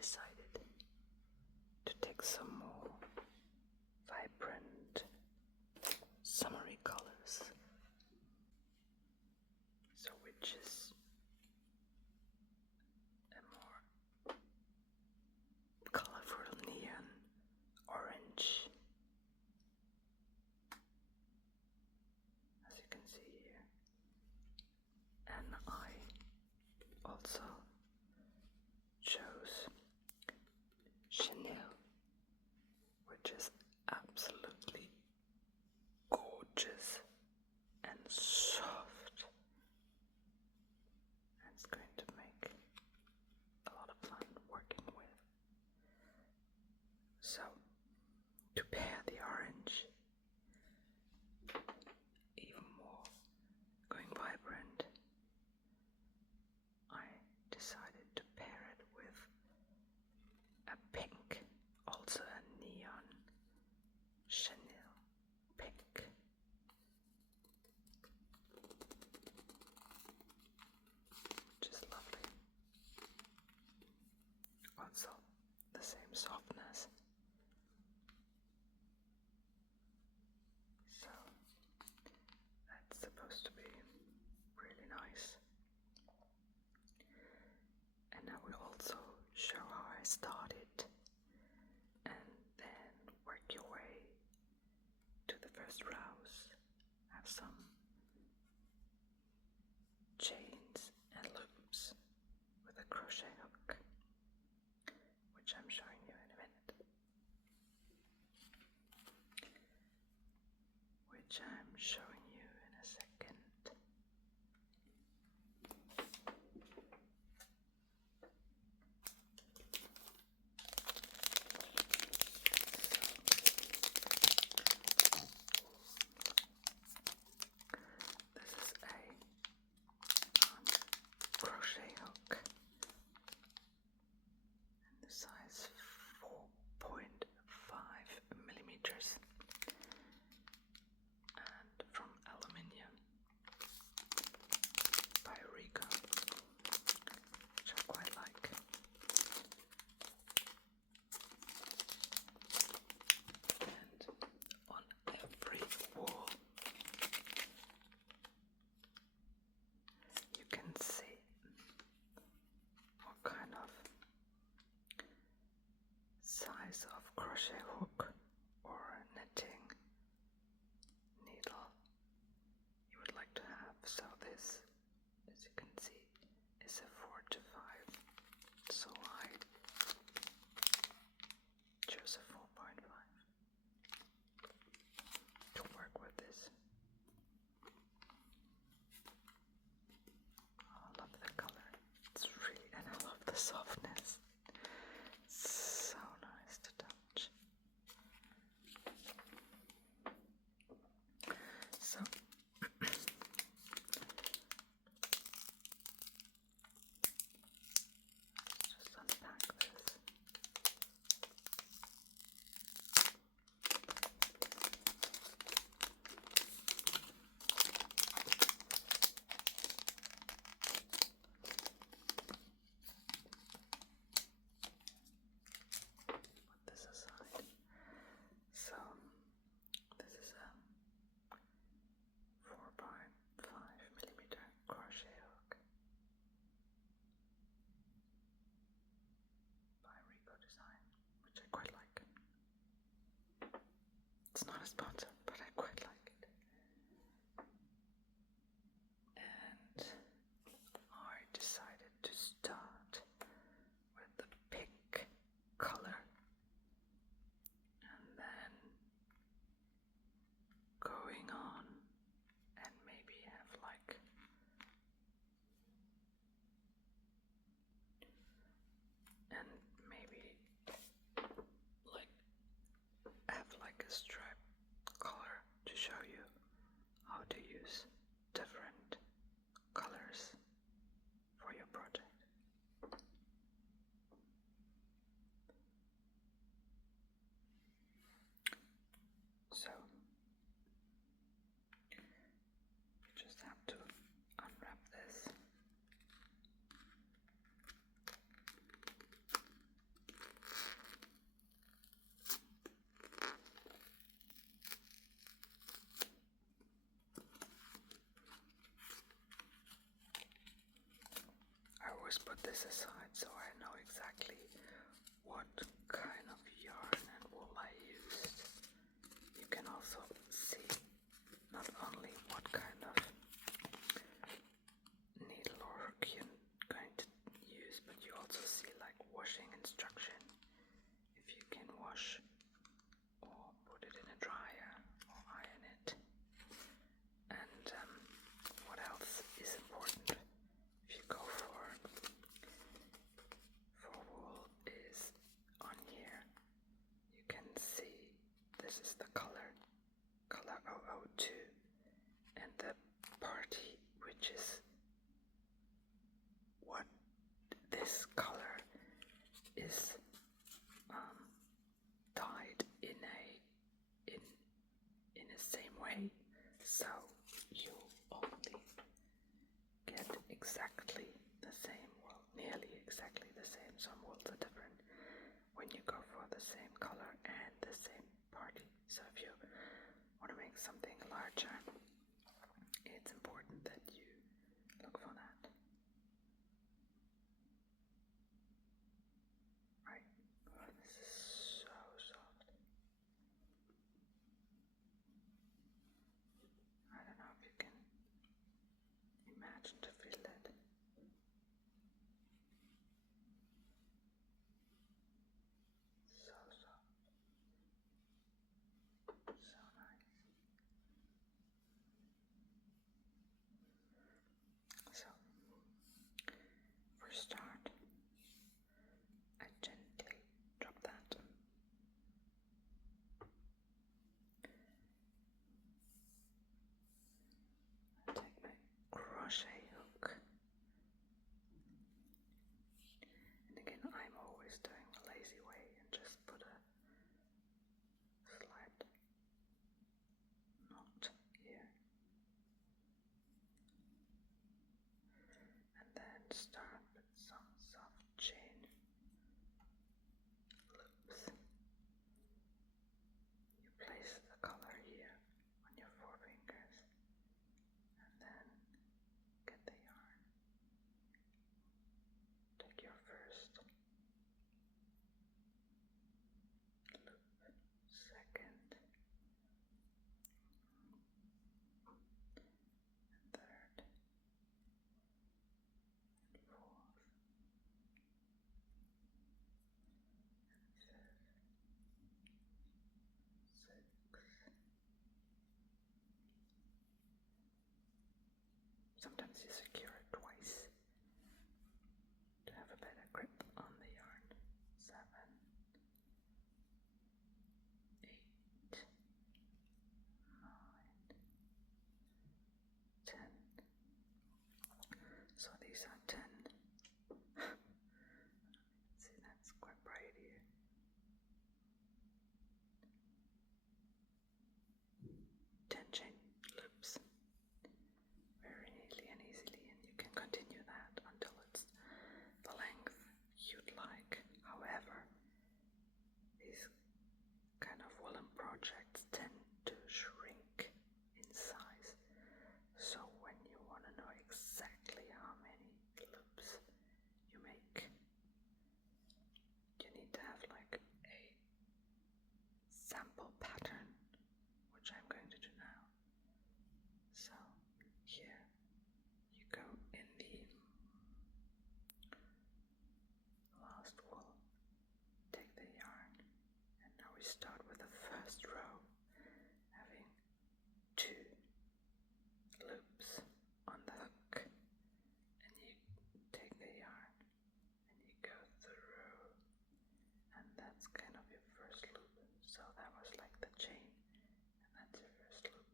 decided to take some more vibrant summery colors. So which is a more colorful neon orange, as you can see here. And I also chose chenille, which is absolutely gorgeous and soft. And it's going to make a lot of fun working with. So, to pair the orange even more, going vibrant, I decided to pair it with a pink, also a neon chenille pink. Which is lovely. Also, the same softness. So, that's supposed to be really nice. And I will also show how I started, and then work your way to the first rows. Have some chains and loops with a crochet hook, which I'm showing you in a minute. Which I'm showing you in a second. This is a crochet hook, and the size 4.5 millimeters, and from aluminium by Rico, which I quite like. And on every wall you can see what kind of size of crochet hook or knitting needle you would like to have. So this, as you can see, is a 4 to 5. So I chose a 4.5 to work with this. I love the color. It's really, and I love the softness. It's so nice to touch. So just unpack this. Put this aside. So this is a 4.5 millimeter crochet hook by Rico Design, which I quite like. It's not a sponsor, but I quite like it. And I decided to start with the pink color, and then going on and maybe have like have like a stripe always put this aside so I know exactly what kind of yarn and wool I used. You can also see not only what kind of needle or hook you're going to use, but you also see like washing instruction, if you can wash or put it in a dryer or iron it. And what else is important if you go for wool is on here you can see this is the color 002, and the party, which is what this color is dyed in the same way, so you only get exactly the same, well, nearly exactly the same. Some wools are different when you go for the same color and the same party. So if you want to make something larger, it's important that you look for that. Right. Oh, this is so soft. I don't know if you can imagine to feel it. So soft. So nice. So, for start, I gently drop that. I take my crochet hook. And again, I'm always doing the lazy way and just put a slight knot here. And then start with some soft chain loops. You place the color here on your forefingers and then get the yarn. Take your first loop, second, and third, and fourth, and fifth, sixth. Sometimes you secure it twice to have a better grip on the yarn. 7, 8, 9, 10. So these are 10. See, that's quite bright here. 10 chain loops. Very neatly and easily, and you can continue that until it's the length you'd like. However, these kind of woolen projects tend to shrink in size, so when you want to know exactly how many loops you make, you need to have like a sample pattern, which I'm going to do now. So here you go in the last wool, take the yarn, and now we start with the first row, having 2 loops on the hook, and you take the yarn and you go through, and that's kind of your first loop. So that was like the chain, and that's your first loop.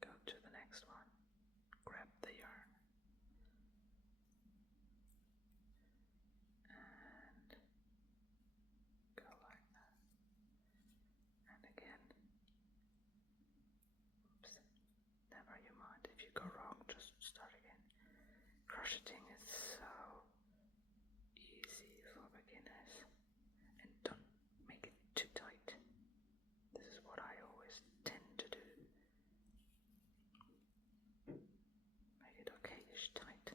Go to the next one, grab the yarn, and go like that. And again, oops, never you mind. If you go wrong, just start again. Crocheting is so easy for beginners, and don't make it too tight. This is what I always tend to do. Make it okayish tight.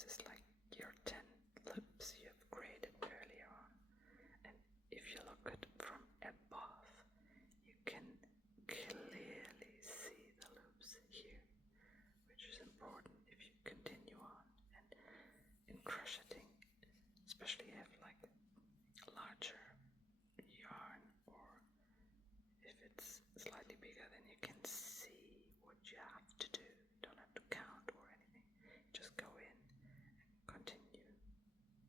this is like your 10 loops you have created earlier on. And if you look at it from above, you can clearly see the loops here, which is important if you continue on. And in crocheting, especially if you have like larger yarn, or if it's slightly bigger, then you can see what you have to do. You don't have to count or anything. You just go in and continue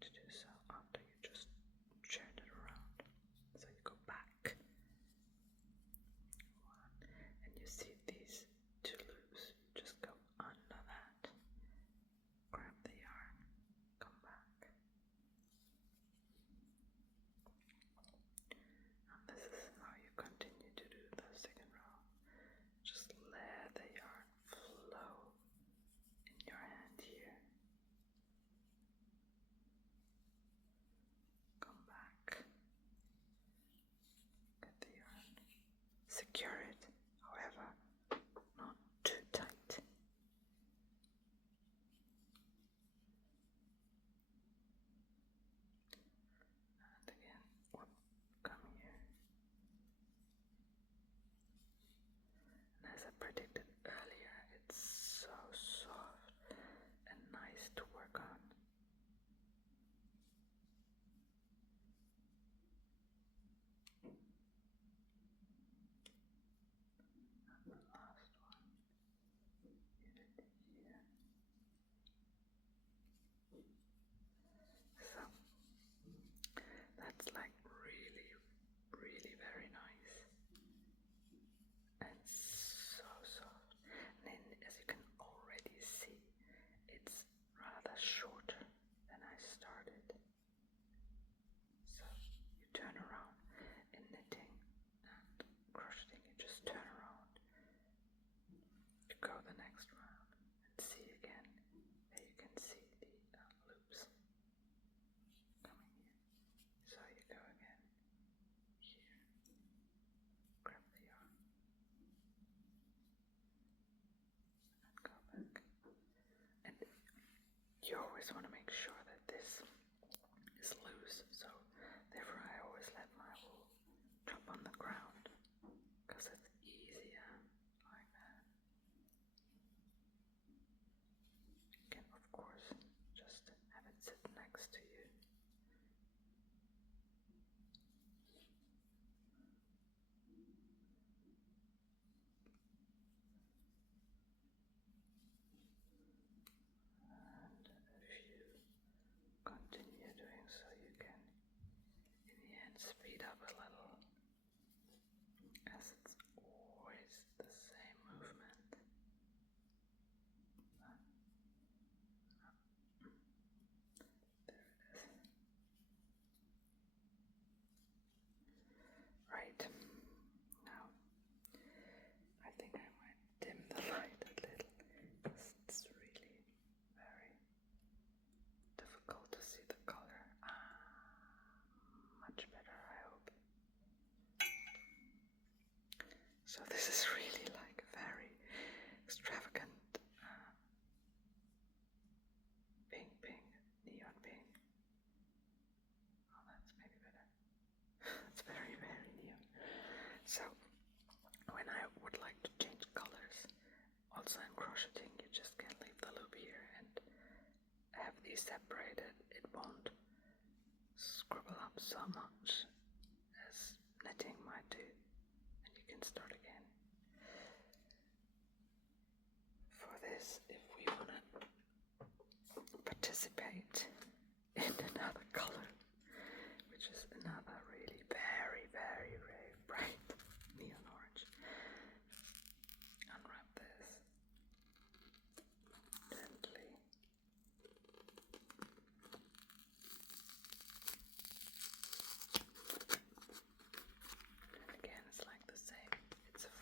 to do so after you just turn it around. So you go back one, and you see these 2 loops. Just go under that, grab the yarn, come back. And this is how you continue to do the second row. Just let the yarn flow in your hand here. Come back. Get the yarn. Secure it, however, not too tight. And again, come here. And as I predicted earlier, it's so soft and nice to work on. And the last one, you did here. So that's like really, really very nice and so soft. And then, as you can already see, it's rather shorter than I started. So you turn around in knitting and crocheting, you just turn around, you go the next round and see again. There you can see the loops coming here. So you go again here, grab the yarn and go back. And you always want to make sure that this is loose, so therefore I always let my wool drop on the ground, because it's easier like that. You can of course just have it sit next to you. And if you continue doing so, you can in the end speed up a little, as it's always the same movement. There it is. Right. Now, I think I might dim the light a little, because it's really very difficult to see the color. Much better, I hope. So this is really like very extravagant pink, neon pink. Oh, that's maybe better. It's very, very neon. So when I would like to change colors, also in crocheting, you just can leave the loop here and have these separated. It won't scribble up so much as knitting might do, and you can start again. For this, if we want to participate in another color, which is another really very, very, very bright neon orange, unwrap this gently. And again, it's like the same. It's a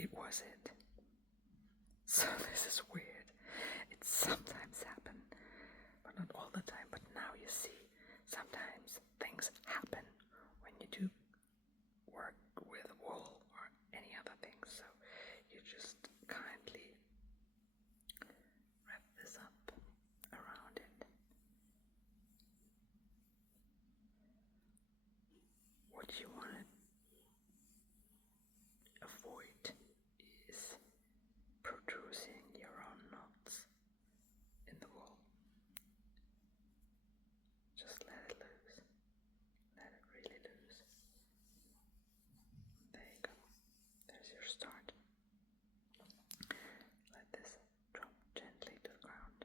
it was it. So this is weird. It sometimes happens, but not all the time. But now you see, sometimes things happen when you do work with wool or any other things. So you just kindly wrap this up around it. What you want to avoid is producing your own knots in the wool. Just let it loose. Let it really loose. There you go. There's your start. Let this drop gently to the ground.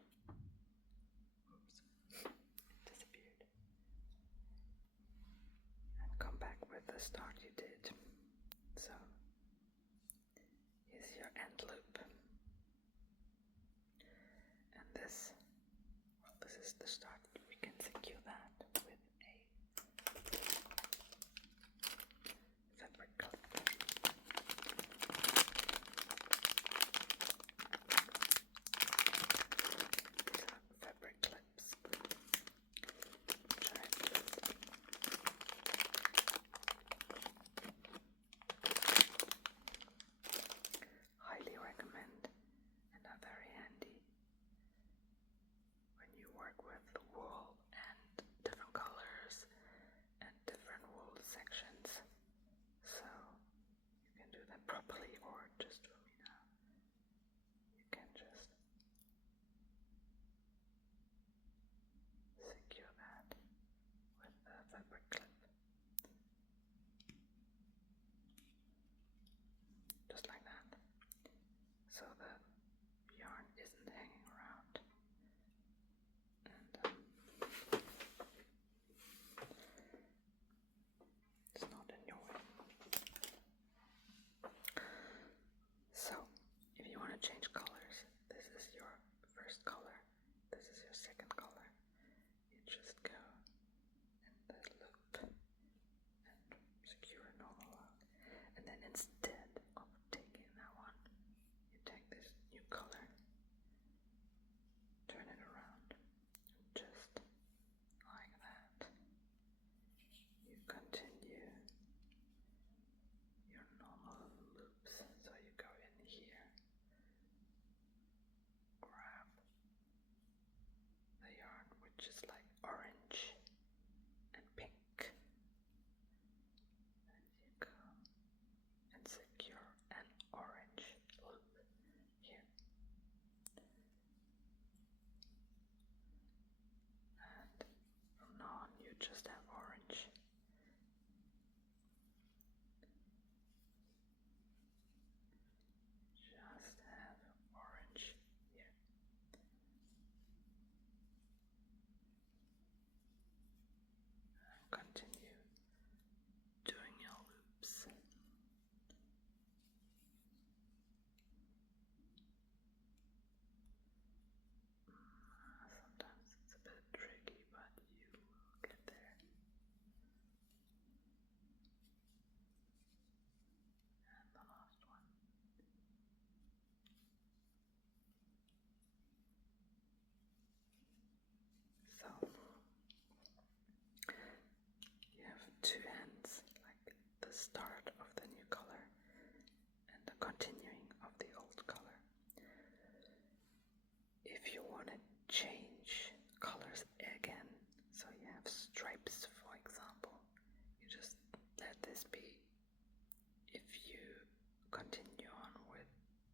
Oops. It disappeared. And come back with the start you did. So, here's your end loop. And this, well, this is the start. We can secure that with a fabric clip. These are fabric clips, which I just highly recommend and are very handy when you work with the wool and different colors and different wool sections. So you can do that properly, or just for me now, you can just secure that with the fabric clip. Just like that. So the yarn isn't hanging around. And it's not in your way. So, if you want to change colors, this is your first color, this is your second color. You just go in the loop and secure a normal lock. And then instead of taking that one, you take this new color, turn it around, just like that. You continue your normal loops. So you go in here, grab the yarn, which is like orange and pink, and you go and secure an orange loop here. And from now on, you just have orange. Just have orange here. And continue doing your loops. Sometimes it's a bit tricky, but you will get there. And the last one. So you have two ends, like the start of the new color and the continuing of the old color. If you want to change colors again, so you have stripes, for example, you just let this be. If you continue on with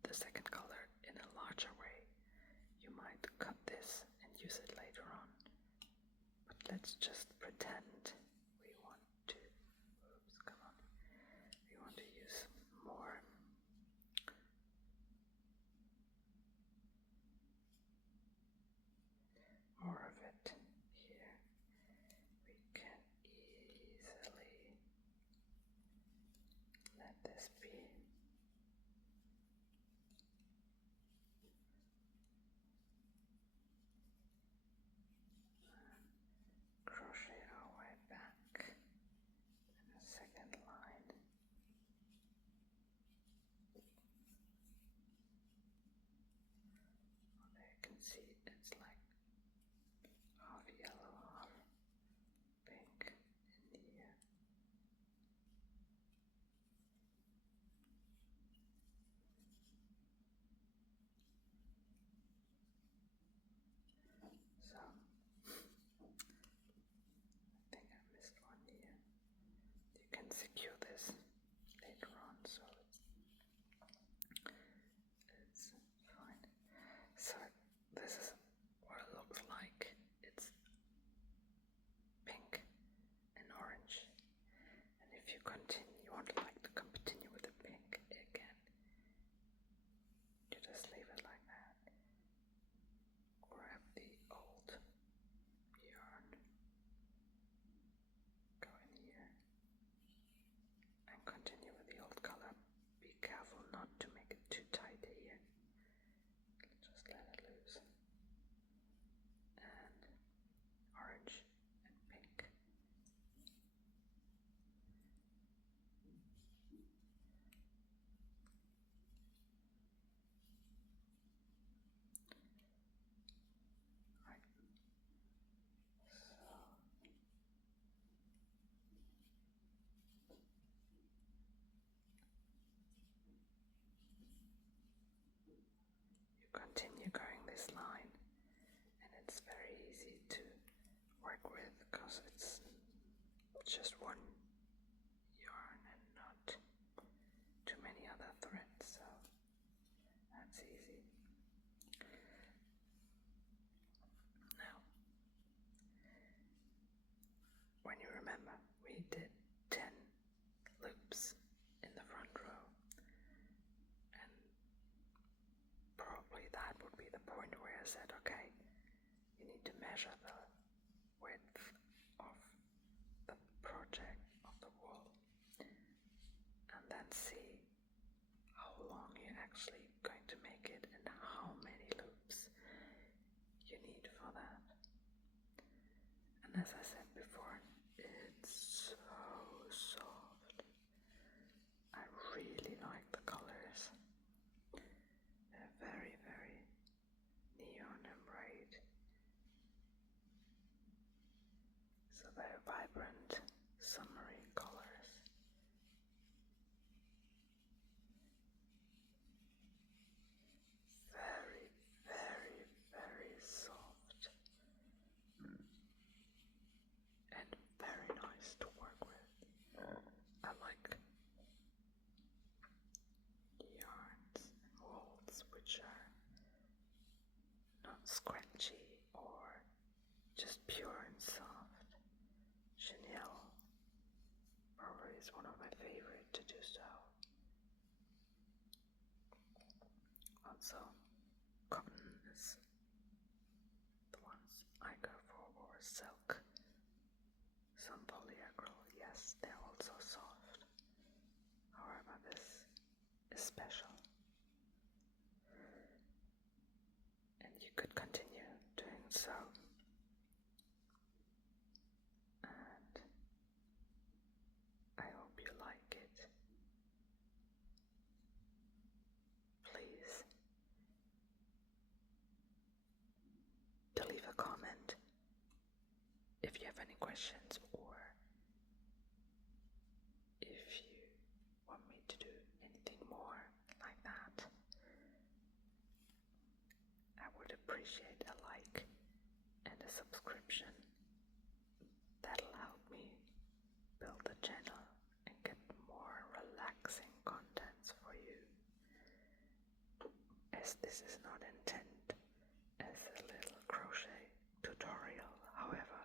the second color in a larger way, you might cut this and use it later on. But let's just pretend we want to, oops, come on, we want to use more of it here. We can easily let this be. Crochet work with because it's just one yarn and not too many other threads, so that's easy. Now, when you remember, we did 10 loops in the front row, and probably that would be the point where I said, okay, you need to measure the width of the project of the wool and then see how long you're actually going to make it and how many loops you need for that. And as I said before, it's so soft. I really like the colors. They're very, very neon and bright. So they're vibrant, summery colors. Very, very, very soft. And very nice to work with. I like yarns and wools which are not scratchy or just pure and soft. Chenille probably is one of my favorite to do so. Also, cotton is the ones I go for, or silk. Some polyacryl, yes, they're also soft. However, this is special. And you could continue doing so. And I hope you like it. Please to leave a comment if you have any questions, or if you want me to do anything more like that. I would appreciate a like and a subscription. That'll help me build the channel and get more relaxing contents for you, as this is not intended as a little crochet tutorial, however,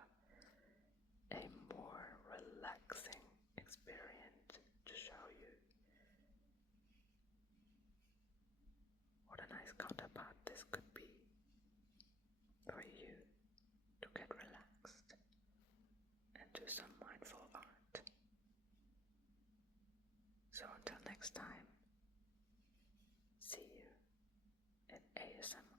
a more relaxing experience to show you what a nice counterpart this could be for you to get relaxed and do some mindful art. So until next time, see you at ASMR.